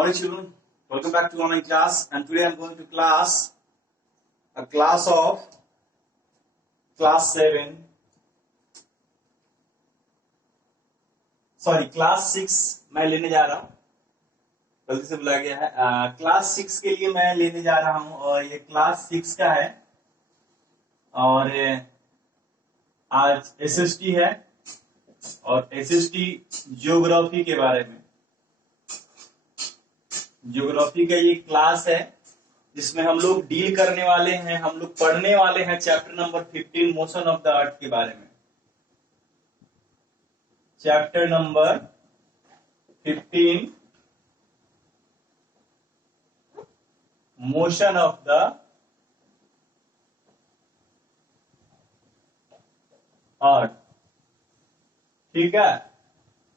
Morning children, welcome back to online class, and today I'm going to class of class 7, class 6 मैं लेने जा रहा हूँ, गलती से बुलाया गया है। क्लास 6 के लिए मैं लेने जा रहा हूँ और ये क्लास 6 का है और आज एसएसटी है और एसएसटी ज्योग्राफी के बारे में। ज्योग्राफी का ये क्लास है जिसमें हम लोग डील करने वाले हैं, हम लोग पढ़ने वाले हैं chapter number 15 motion of the अर्थ के बारे में। Chapter number 15 motion of the अर्थ, ठीक है।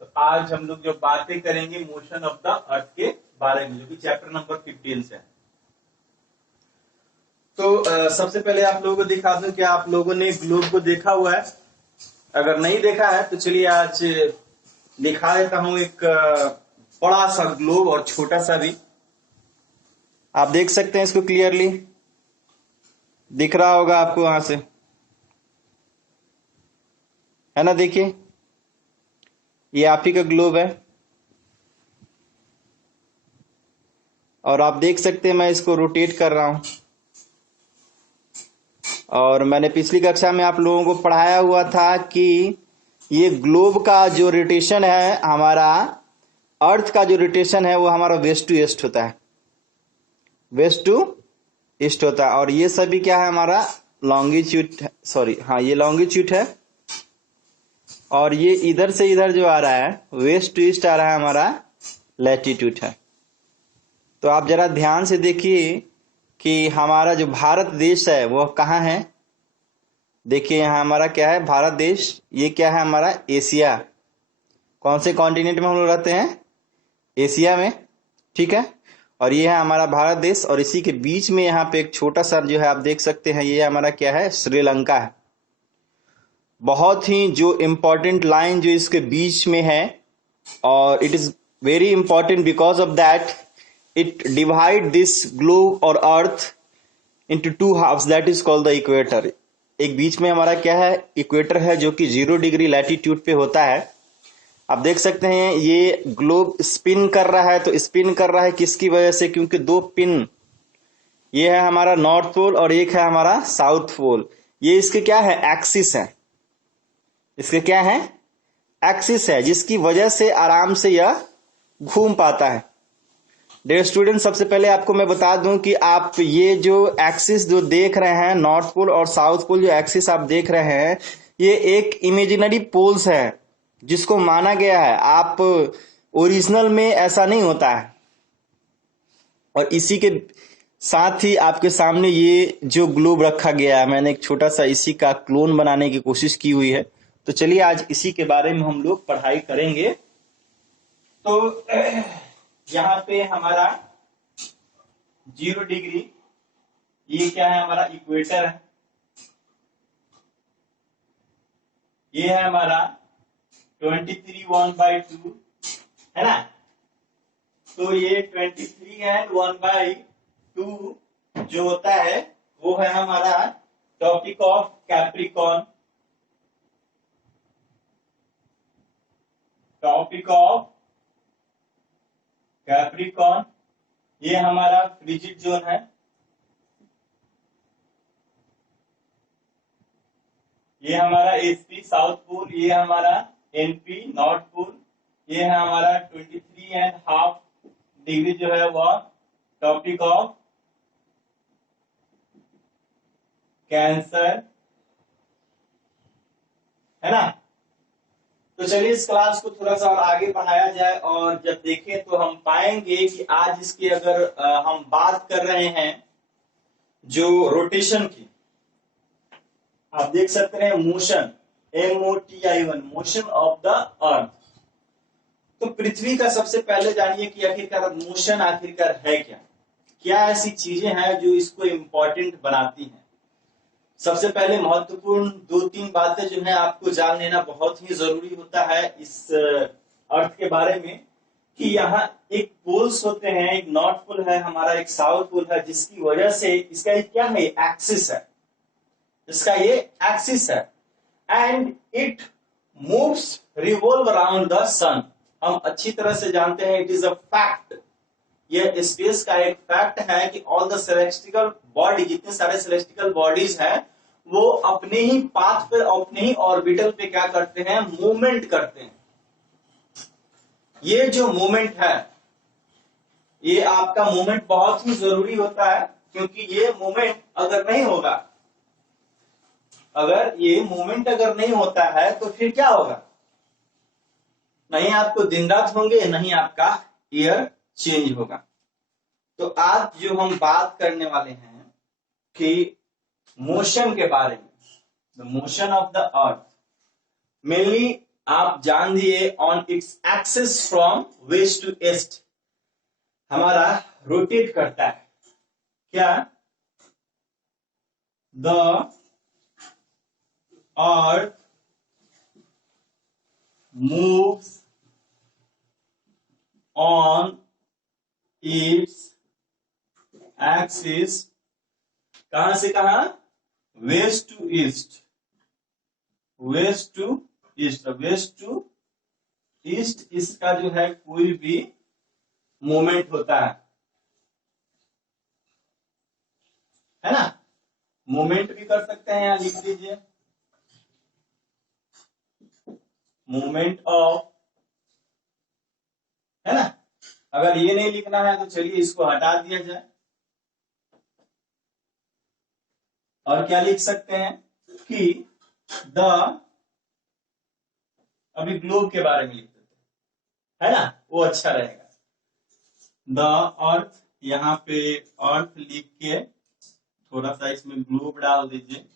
तो आज हम लोग जो बातें करेंगे मोशन ऑफ द अर्थ के बारे में, जो कि चैप्टर नंबर 15 से है। तो सबसे पहले आप लोगों को दिखा दूं कि आप लोगों ने ग्लोब को देखा हुआ है। अगर नहीं देखा है तो चलिए आज दिखा देता हूं एक बड़ा सा ग्लोब और छोटा सा भी। आप देख सकते हैं इसको क्लियरली, दिख रहा होगा आपको वहां से, है ना। देखिए ये आप ही का ग्लोब है और आप देख सकते हैं मैं इसको रोटेट कर रहा हूं। और मैंने पिछली कक्षा में आप लोगों को पढ़ाया हुआ था कि ये ग्लोब का जो रोटेशन है, हमारा अर्थ का जो रोटेशन है वो हमारा वेस्ट टू ईस्ट होता है, वेस्ट टू ईस्ट होता है। और ये सभी क्या है, हमारा लॉन्गिट्यूड, ये लॉन्गिट्यूड है और ये इधर से इधर जो आ रहा है वेस्ट टू ईस्ट आ रहा है, हमारा लैटिट्यूड है। तो आप जरा ध्यान से देखिए कि हमारा जो भारत देश है वो कहाँ है। देखिए यहाँ हमारा क्या है, भारत देश। ये क्या है, हमारा एशिया। कौन से कॉन्टिनेंट में हम लोग रहते हैं, एशिया में, ठीक है। और ये है हमारा भारत देश और इसी के बीच में यहाँ पे एक छोटा सा जो है आप देख सकते हैं, ये हमारा क्या है, श्रीलंका है। बहुत ही जो इम्पोर्टेंट लाइन जो इसके बीच में है, और it is very important because of that it divide this globe or earth into two halves, that is called the equator। एक बीच में हमारा क्या है, इक्वेटर है, जो कि 0 डिग्री लैटिट्यूड पे होता है। आप देख सकते हैं ये ग्लोब स्पिन कर रहा है, तो स्पिन कर रहा है किसकी वजह से, क्योंकि दो पिन, ये है हमारा नॉर्थ पोल और एक है हमारा साउथ पोल। ये इसके क्या है, एक्सिस है, इसके क्या है, एक्सिस है, जिसकी वजह से आराम से यह घूम पाता है। डियर स्टूडेंट, सबसे पहले आपको मैं बता दूं कि आप ये जो एक्सिस जो देख रहे हैं, नॉर्थ पोल और साउथ पोल जो एक्सिस आप देख रहे हैं, ये एक इमेजिनरी पोल्स है जिसको माना गया है। आप ओरिजिनल में ऐसा नहीं होता है। और इसी के साथ ही आपके सामने ये जो ग्लोब रखा गया है, मैंने एक छोटा सा इसी का क्लोन बनाने की कोशिश की हुई है। तो चलिए आज इसी के बारे में हम लोग पढ़ाई करेंगे। तो यहाँ पे हमारा 0 डिग्री, ये क्या है, हमारा इक्वेटर है। ये है हमारा 23 1/2, है ना। तो ये 23 and 1/2 जो होता है वो है हमारा topic of Capricorn, topic of Capricorn. ये हमारा फ्रिजिड जोन है, ये हमारा एसपी साउथ पोल, ये हमारा एनपी नॉर्थ पोल, ये है हमारा 23.5 डिग्री जो है वह टॉपिक ऑफ कैंसर, है ना। तो चलिए इस क्लास को थोड़ा सा और आगे बढ़ाया जाए और जब देखें तो हम पाएंगे कि आज इसकी अगर हम बात कर रहे हैं जो रोटेशन की, आप देख सकते हैं motion, MOTION, motion of the अर्थ। तो पृथ्वी का सबसे पहले जानिए कि आखिरकार मोशन आखिरकार है क्या, क्या ऐसी चीजें हैं जो इसको इम्पोर्टेंट बनाती हैं। सबसे पहले महत्वपूर्ण 2-3 बातें जो है आपको जान लेना बहुत ही जरूरी होता है इस अर्थ के बारे में कि यहाँ एक पोल्स होते हैं, एक नॉर्थ पोल है हमारा, एक साउथ पोल है, जिसकी वजह से इसका ये क्या है, एक्सिस है, इसका ये एक्सिस है, and it moves revolve around the sun. हम अच्छी तरह से जानते हैं, इट इज अ फैक्ट, ये स्पेस का एक फैक्ट है कि ऑल द सेलेस्टिकल बॉडी, जितने सारे सेलेस्टिकल बॉडीज हैं, वो अपने ही पाथ पर, अपने ही ऑर्बिटल पे क्या करते हैं, मूवमेंट करते हैं। ये जो मूवमेंट है, ये आपका मूवमेंट बहुत ही जरूरी होता है, क्योंकि ये मूवमेंट अगर नहीं होगा, अगर ये मूवमेंट अगर नहीं होता है तो फिर क्या होगा, नहीं आपको दिन रात होंगे, नहीं आपका ईयर चेंज होगा। तो आज जो हम बात करने वाले हैं कि मोशन के बारे में, the motion of the earth, mainly आप जान दिए on its axis from west to east, हमारा रोटेट करता है क्या, the earth moves on its axis, कहां से कहां, west to east, west to east, west to east, इसका जो है कोई भी मूवमेंट होता है ना, मूवमेंट भी कर सकते हैं, यहां लिख लीजिए मूवमेंट ऑफ, है ना। अगर ये नहीं लिखना है तो चलिए इसको हटा दिया जाए, और क्या लिख सकते हैं कि द, अभी ग्लोब के बारे में लिख देते हैं, है ना, वो अच्छा रहेगा। द अर्थ, यहाँ पे अर्थ लिख के थोड़ा सा इसमें ग्लोब डाल दीजिए।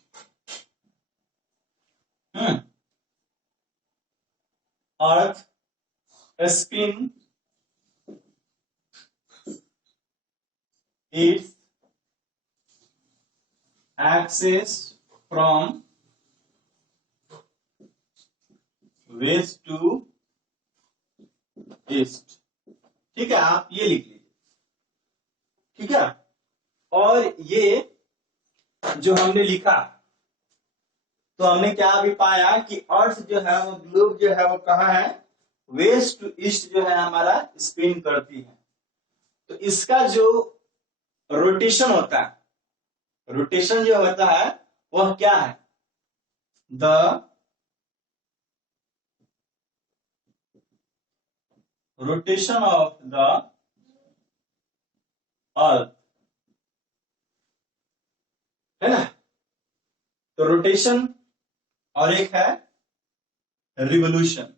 अर्थ spin its axis from west to east, ठीक है, आप ये लिख लीजिए, ठीक है। और ये जो हमने लिखा, तो हमने क्या अभी पाया कि अर्थ जो है वो, ग्लोब जो है वो कहाँ है, वेस्ट टू ईस्ट जो है हमारा स्पिन करती है। तो इसका जो रोटेशन होता है, रोटेशन जो होता है वह क्या है, द रोटेशन ऑफ द अर्थ, है ना। तो रोटेशन और एक है रिवोल्यूशन,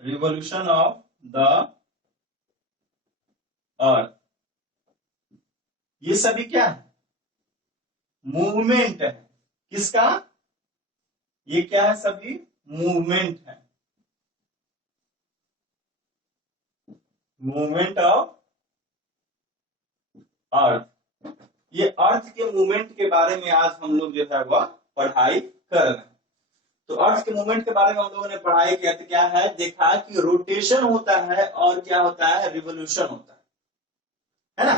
रिवोल्यूशन ऑफ द अर्थ, ये सभी क्या है, मूवमेंट है, किसका, ये क्या है, सभी मूवमेंट है, मूवमेंट ऑफ अर्थ। ये अर्थ के मूवमेंट के बारे में आज हम लोग जो है वह पढ़ाई कर रहे हैं। तो अर्थ के मूवमेंट के बारे में हम लोगों ने पढ़ाई किया, तो क्या है, देखा कि रोटेशन होता है और क्या होता है, रिवोल्यूशन होता है ना।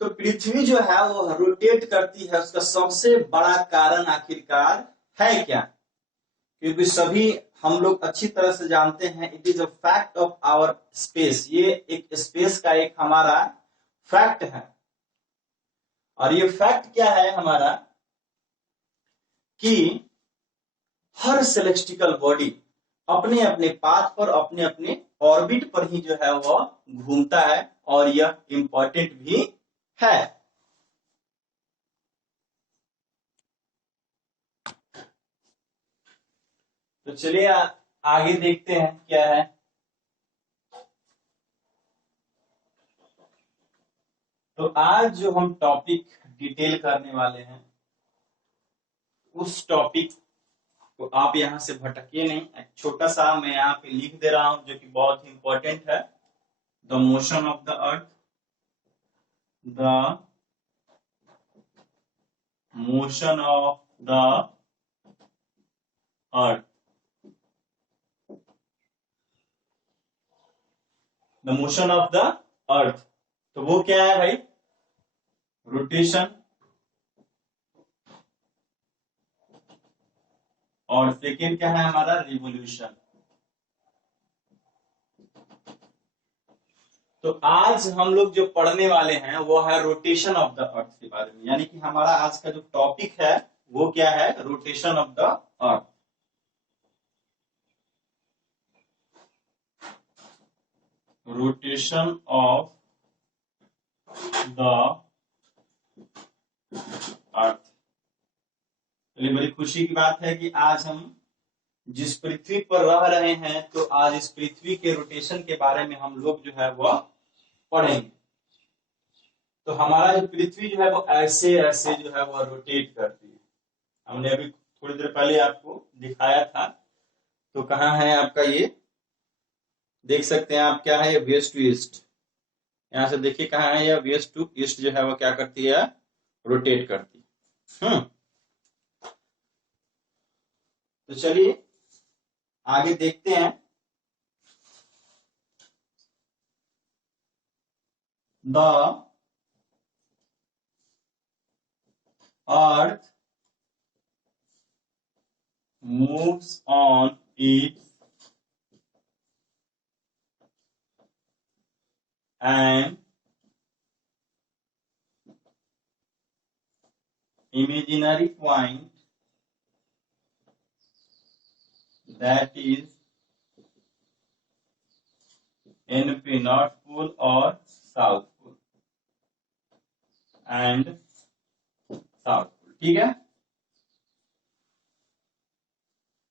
तो पृथ्वी जो है वो रोटेट करती है, उसका सबसे बड़ा कारण आखिरकार है क्या, क्योंकि सभी हम लोग अच्छी तरह से जानते हैं, it is a fact of our space, ये एक स्पेस का एक हमारा फैक्ट है। और ये फैक्ट क्या है हमारा, कि हर सेलेस्टिकल बॉडी अपने अपने पाथ पर, अपने अपने ऑर्बिट पर ही जो है वह घूमता है, और यह इंपॉर्टेंट भी है। तो चलिए आगे देखते हैं क्या है। तो आज जो हम टॉपिक डिटेल करने वाले हैं, उस टॉपिक को आप यहां से भटकिए नहीं, एक छोटा सा मैं यहाँ पे लिख दे रहा हूं जो कि बहुत इंपॉर्टेंट है, the motion of the earth, the motion of the earth, the motion of the अर्थ। तो वो क्या है भाई? रोटेशन। और सेकेंड क्या है हमारा? रिवोल्यूशन। तो आज हम लोग जो पढ़ने वाले हैं वो है रोटेशन ऑफ द अर्थ के बारे में, यानी कि हमारा आज का जो टॉपिक है वो क्या है? Rotation of the earth. Rotation of the अर्थ। चलिए, बड़ी खुशी की बात है कि आज हम जिस पृथ्वी पर रह रहे हैं तो आज इस पृथ्वी के रोटेशन के बारे में हम लोग जो है वह पढ़ेंगे। तो हमारा जो पृथ्वी जो है वो ऐसे ऐसे जो है वह रोटेट करती है। हमने अभी थोड़ी देर पहले आपको दिखाया था। तो कहाँ है आपका ये? देख सकते हैं आप, क्या है ये? West to east. यहाँ से देखिए कहाँ है, यह वेस्ट टू ईस्ट जो है वो क्या करती है? रोटेट करती है। तो चलिए आगे देखते हैं। The earth moves on its an imaginary point that is NP North Pole और South Pole and South Pole। ठीक है।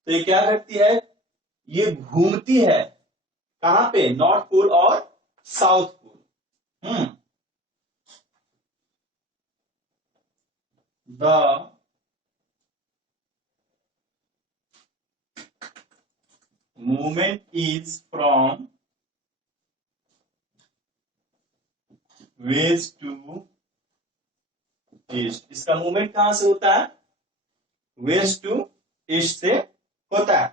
तो ये क्या करती है? ये घूमती है कहां पे? नॉर्थ पोल और south pole. The movement is from west to east. इसका मूवमेंट कहां से होता है? वेस्ट टू ईस्ट से होता है।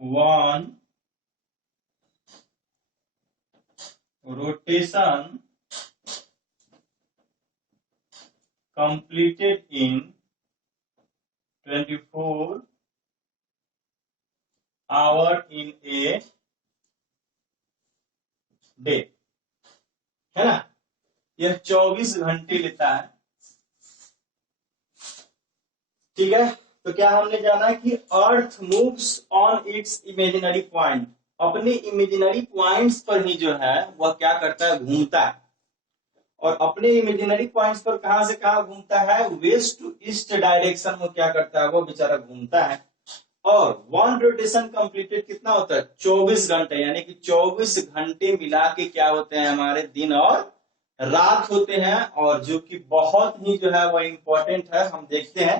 One rotation completed in 24 hour in a day, है ना? यह 24 घंटे लेता है। ठीक है। तो क्या हमने जाना कि अर्थ moves on it's imaginary point, अपने इमेजिनरी पॉइंट्स पर ही जो है वह क्या करता है? घूमता है। और अपने इमेजिनरी पॉइंट्स पर कहां से कहां घूमता है? वेस्ट टू ईस्ट डायरेक्शन में क्या करता है? वो बेचारा घूमता है। और वन रोटेशन कंप्लीटेड कितना होता है? 24 घंटे, यानी कि 24 घंटे मिला के क्या होते हैं? हमारे दिन और रात होते हैं। और जो कि बहुत ही जो है वो इम्पोर्टेंट है, हम देखते हैं।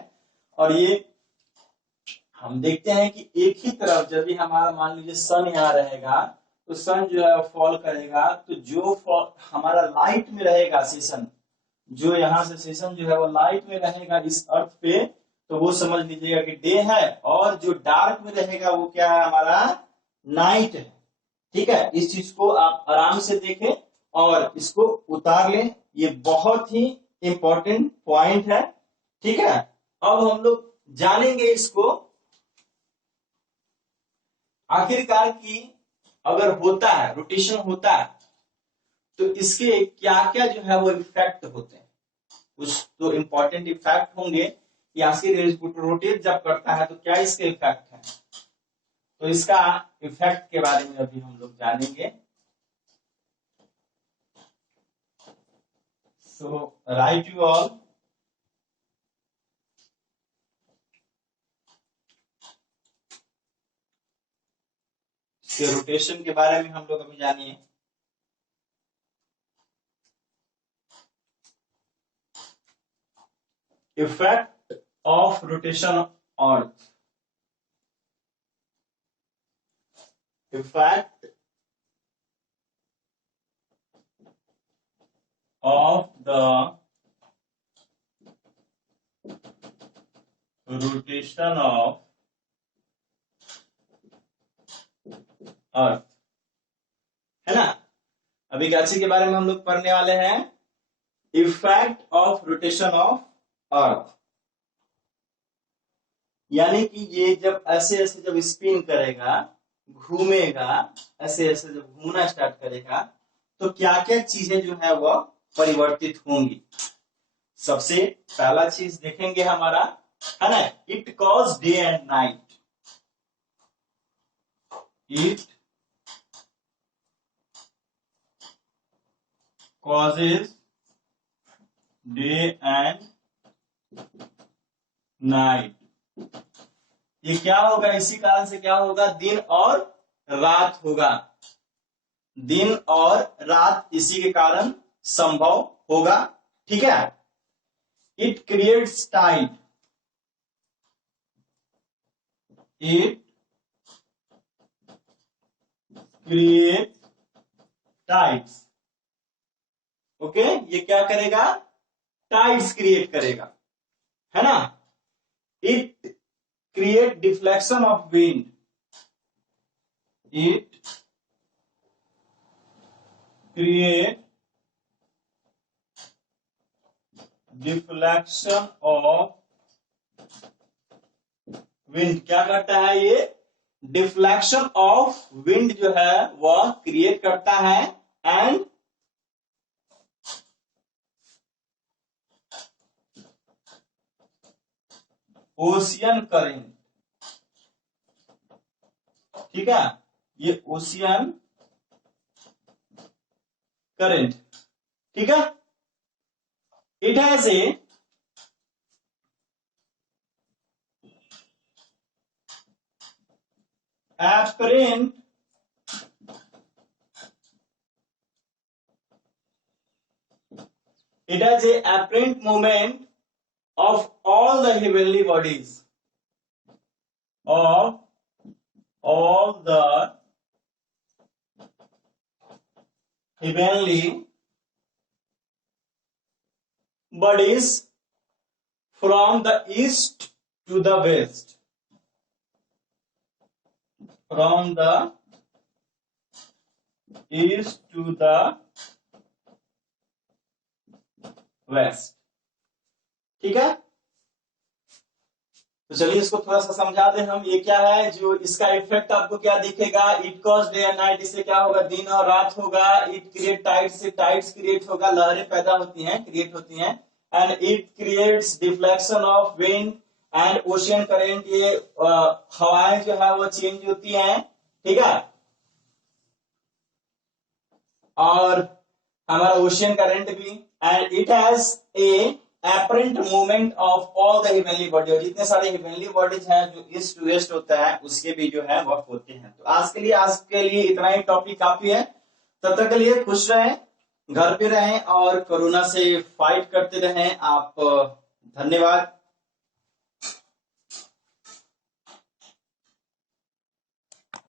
और ये हम देखते हैं कि एक ही तरफ जब भी हमारा मान लीजिए सन यहाँ रहेगा तो सन जो है फॉल करेगा, तो जो हमारा लाइट में रहेगा सेशन, जो यहाँ से सेशन जो है वो लाइट में रहेगा इस अर्थ पे, तो वो समझ लीजिएगा कि डे है। और जो डार्क में रहेगा वो क्या है? हमारा नाइट है। ठीक है। इस चीज को आप आराम से देखें और इसको उतार लें। ये बहुत ही इंपॉर्टेंट पॉइंट है। ठीक है। अब हम लोग जानेंगे इसको आखिरकार की अगर होता है, रोटेशन होता है, तो इसके क्या क्या जो है वो इफेक्ट होते हैं। कुछ तो इंपॉर्टेंट इफेक्ट होंगे कि आखिर रोटेट जब करता है तो क्या इसके इफेक्ट है। तो इसका इफेक्ट के बारे में अभी हम लोग जानेंगे। सो राइट यू ऑल। रोटेशन के बारे में हम लोग अभी जानिए। Effect of rotation earth. Effect of the rotation of earth, है ना। अभी गैलेक्सी के बारे में हम लोग पढ़ने वाले हैं, effect of rotation of earth. यानी कि ये जब ऐसे ऐसे जब स्पिन करेगा, घूमेगा, ऐसे ऐसे जब घूमना स्टार्ट करेगा तो क्या क्या चीजें जो है वह परिवर्तित होंगी। सबसे पहला चीज देखेंगे हमारा, है ना, it cause day and night. It causes day and night. ये क्या होगा, इसी कारण से क्या होगा, दिन और रात होगा। दिन और रात इसी के कारण संभव होगा, ठीक है। It creates tide, it create tides. Okay, ये क्या करेगा, टाइड्स क्रिएट करेगा, है ना। It create deflection of wind, it create deflection of wind. क्या करता है ये, डिफ्लेक्शन ऑफ विंड जो है वह क्रिएट करता है। एंड ओशियन करेंट, ठीक है, ये ओशियन करेंट, ठीक है। It has a apparent movement of all the heavenly bodies, of all the heavenly bodies from the east to the west, from the east to the west, ठीक है। तो चलिए इसको थोड़ा सा समझा दें हम, ये क्या है, जो इसका इफेक्ट आपको क्या दिखेगा, it cause day and night, इससे क्या होगा, दिन और रात होगा। इट क्रिएट टाइड्स, से टाइड्स क्रिएट होगा, लहरें पैदा होती हैं, क्रिएट होती हैं। And it creates deflection of wind and ocean current, ये हवाएं जो है वो चेंज होती हैं, ठीक है। और हमारा ओशियन करंट भी। And it has a apparent movement of all the heavenly body, और जितने सारे हेवनली बॉडीज हैं जो ईस्ट टू वेस्ट होता है उसके भी जो है वह होते हैं। तो आज के लिए इतना ही टॉपिक काफी है। तब तक के लिए खुश रहें, घर पे रहें और कोरोना से फाइट करते रहें आप। धन्यवाद।